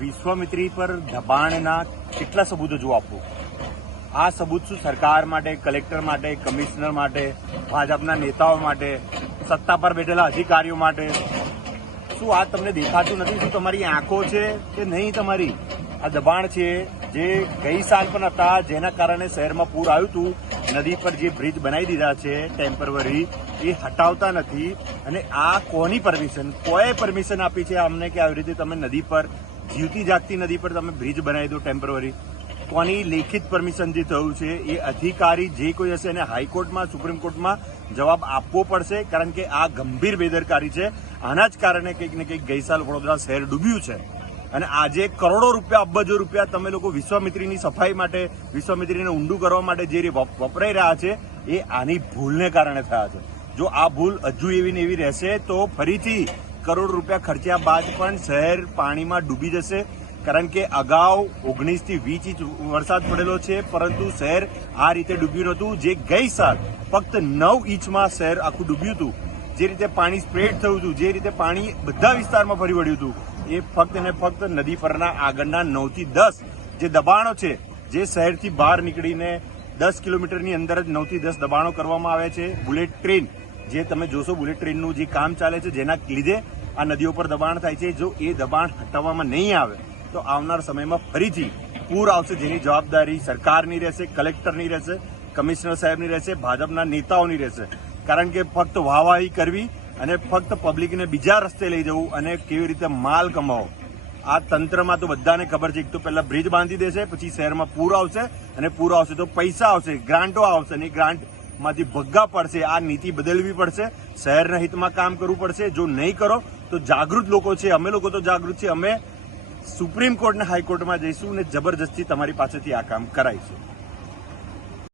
વિશ્વામિત્રી પર દબાણના કેટલા સબૂતો જો આપવું? આ સબૂત શું સરકાર માટે, કલેક્ટર માટે, કમિશનર માટે, ભાજપના નેતાઓ માટે, સત્તા પર બેઠેલા અધિકારીઓ માટે? શું આ તમને દેખાતું નથી? શું તમારી આંખો છે કે નહીં? તમારી આ દબાણ છે જે ગઈ સાલ પણ હતા, જેના કારણે શહેરમાં પૂર આવ્યું હતું. નદી પર જે બ્રિજ બનાવી દીધા છે ટેમ્પરરી, એ હટાવતા નથી. અને આ કોની પરમિશન, કોઈ પરમિશન આપી છે અમને કે આવી રીતે તમે નદી પર, જીવતી જાગતી નદી પર તમે બ્રિજ બનાવી દો ટેમ્પરરી? કોની લેખિત પરમિશનથી થયું છે? એ અધિકારી જે કોઈ હશે એને હાઈકોર્ટમાં, સુપ્રીમ કોર્ટમાં જવાબ આપવો પડશે, કારણ કે આ ગંભીર બેદરકારી છે. આના જ કારણે કંઈક ને કંઈક ગઈ સાલ વડોદરા શહેર ડૂબ્યું છે. અને આજે કરોડો રૂપિયા, અબજો રૂપિયા તમે લોકો વિશ્વામિત્રીની સફાઈ માટે, વિશ્વામિત્રીને ઊંડું કરવા માટે જે વપરાઈ રહ્યા છે, એ આની ભૂલને કારણે થયા છે. જો આ ભૂલ હજુ એવી ને એવી રહેશે તો ફરીથી કરોડ રૂપિયા ખર્ચ્યા બાદ પણ શહેર પાણીમાં ડૂબી જશે. કારણ કે અગાઉ 19 થી 20 ઇંચ વરસાદ પડેલો છે, પરંતુ શહેર આ રીતે ડૂબ્યું નહોતું. જે ગઈ સાલ ફક્ત 9 ઇંચમાં શહેર આખું ડૂબ્યું હતું. જે રીતે પાણી સ્પ્રેડ થયું હતું, જે રીતે પાણી બધા વિસ્તારમાં ફરી વળ્યું હતું, એ ફક્ત ને ફક્ત નદી પરના આગળના 9 થી 10 જે દબાણો છે, જે શહેરથી બહાર નીકળીને 10 કિલોમીટરની અંદર જ 9 થી 10 દબાણો કરવામાં આવે છે. બુલેટ ટ્રેન, જે તમે જોશો બુલેટ ટ્રેનનું જે કામ ચાલે છે, જેના લીધે આ નદીઓ પર દબાણ થાય છે. જો એ દબાણ હટાવવામાં નહીં આવે તો આવનાર સમયમાં ફરીથી પૂર આવશે, જેની જવાબદારી સરકારની રહેશે, કલેક્ટરની રહેશે, કમિશનર સાહેબની રહેશે, ભાજપના નેતાઓની રહેશે. કારણ કે ફક્ત વાહવાહી કરવી અને ફક્ત પબ્લિકને બીજા રસ્તે લઈ જવું અને કેવી રીતે માલ કમાવો, આ તંત્રમાં તો બધાને ખબર છે. એક તો પહેલા બ્રિજ બાંધી દેશે, પછી શહેરમાં પૂર આવશે, અને પૂર આવશે તો પૈસા આવશે, ગ્રાન્ટો આવશે, અને ગ્રાન્ટમાંથી ભગ્ગા પડશે. આ નીતિ બદલવી પડશે, શહેરના હિતમાં કામ કરવું પડશે. જો નહીં કરો તો જાગૃત લોકો છે, અમે લોકો તો જાગૃત છે, અમે સુપ્રીમ કોર્ટ અને હાઈકોર્ટમાં જઈશું અને જબરજસ્તી તમારી પાસેથી આ કામ કરાવીશું.